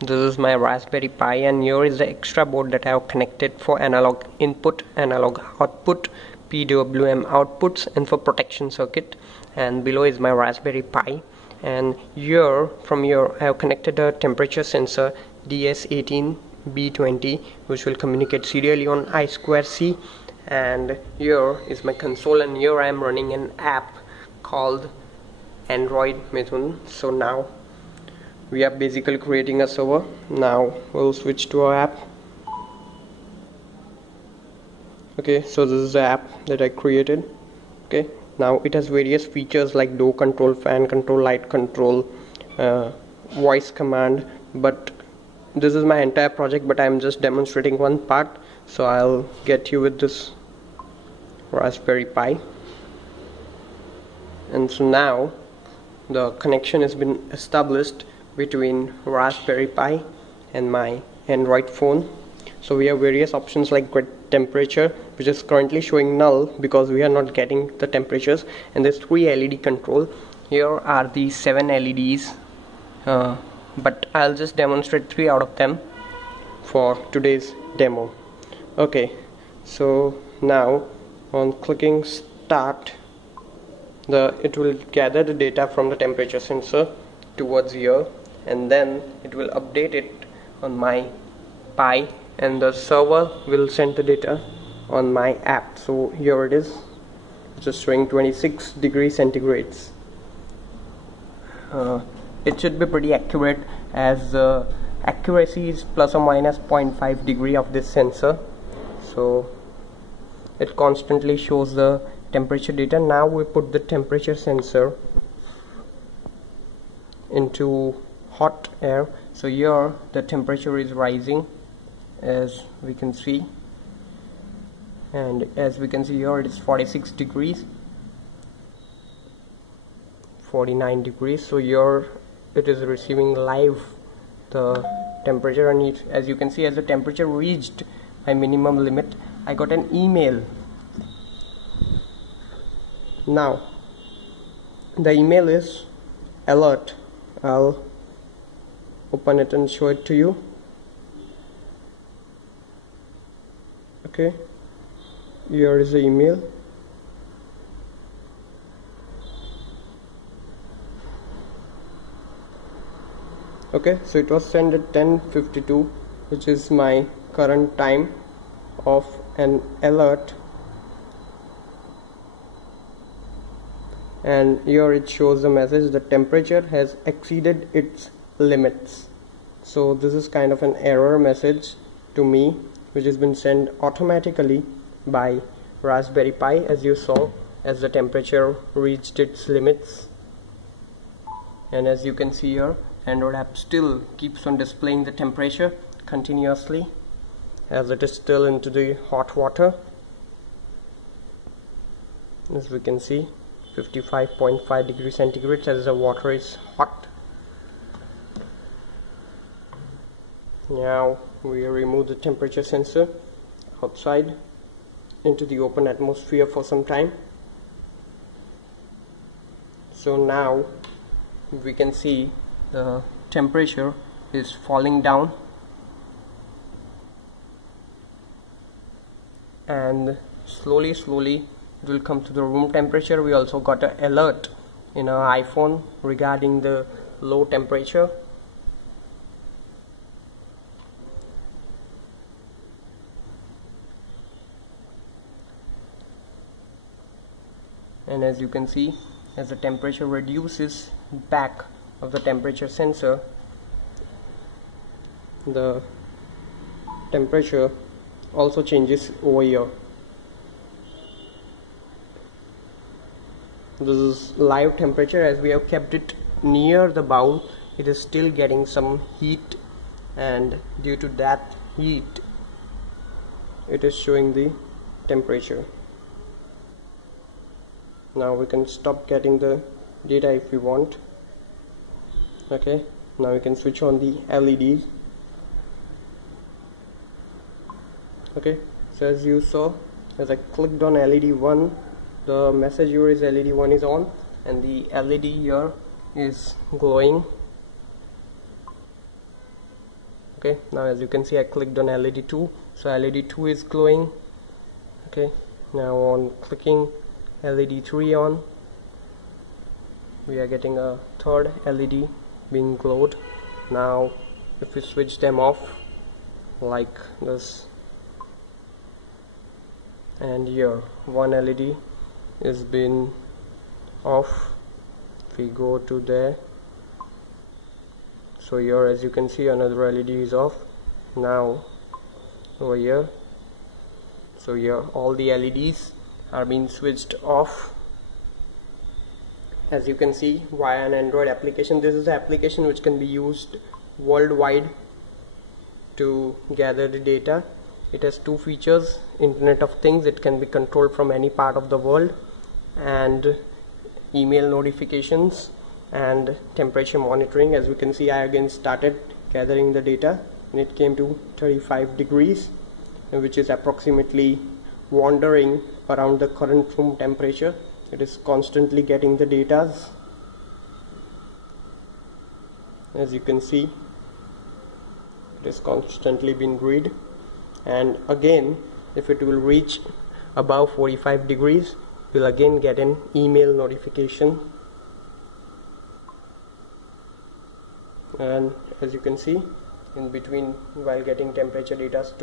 this is my Raspberry Pi, and here is the extra board that I have connected for analog input, analog output, PWM outputs, and for protection circuit. And below is my Raspberry Pi, and from here I have connected a temperature sensor DS18B20, which will communicate serially on I2C. And here is my console, and here I am running an app called Android Methun. So now we are basically creating a server. Now we'll switch to our app. Okay, so this is the app that I created. Okay, now it has various features like door control, fan control, light control, voice command, but this is my entire project, but I'm just demonstrating one part. So I'll get you with this Raspberry Pi. And so now the connection has been established between Raspberry Pi and my Android phone. So we have various options like temperature, which is currently showing null because we are not getting the temperatures, and there's 3 LED control. Here are the 7 LEDs, but I'll just demonstrate 3 out of them for today's demo. Okay, so now on clicking start, it will gather the data from the temperature sensor towards here, and then it will update it on my Pi, and the server will send the data on my app. So here it is, which is showing 26 degrees centigrades. It should be pretty accurate, as accuracy is plus or minus 0.5 degree of this sensor. So it constantly shows the temperature data. Now we put the temperature sensor into hot air. So here the temperature is rising, as we can see, and as we can see here it is 46 degrees, 49 degrees. So here it is receiving live the temperature, and as you can see, as the temperature reached my minimum limit, I got an email. Now the email is alert. I'll open it and show it to you. Okay, here is the email. Okay, so it was sent at 10:52, which is my current time of an alert, and here it shows the message: the temperature has exceeded its limits. So this is kind of an error message to me, which has been sent automatically by Raspberry Pi, as you saw, as the temperature reached its limits. And as you can see here, Android app still keeps on displaying the temperature continuously, as it is still into the hot water. As we can see, 55.5 degrees centigrade, as the water is hot. Now we remove the temperature sensor outside into the open atmosphere for some time. So now we can see the temperature is falling down, and slowly it will come to the room temperature. We also got an alert in our iPhone regarding the low temperature. And as you can see, as the temperature reduces back of the temperature sensor, the temperature also changes over here. This is live temperature. As we have kept it near the bowl, it is still getting some heat, and due to that heat it is showing the temperature. Now we can stop getting the data if we want. Okay, now we can switch on the LEDs. Okay, so as you saw, as I clicked on LED 1, the message here is LED 1 is on, and the LED here is glowing. Okay, now as you can see I clicked on LED 2, so LED 2 is glowing. Okay, now on clicking LED 3 on, we are getting a third LED being glowed. Now if we switch them off like this, and here one LED is been off. If we go to there, so here as you can see another LED is off. Now over here, so here all the LEDs are being switched off. As you can see via an Android application, this is an application which can be used worldwide to gather the data. It has two features: Internet of Things, it can be controlled from any part of the world, and email notifications and temperature monitoring. As we can see, I again started gathering the data and it came to 35 degrees, which is approximately wandering around the current room temperature. It is constantly getting the data. As you can see, it is constantly being read, and again if it will reach above 45 degrees, we'll again get an email notification. And as you can see, in between while getting temperature data too,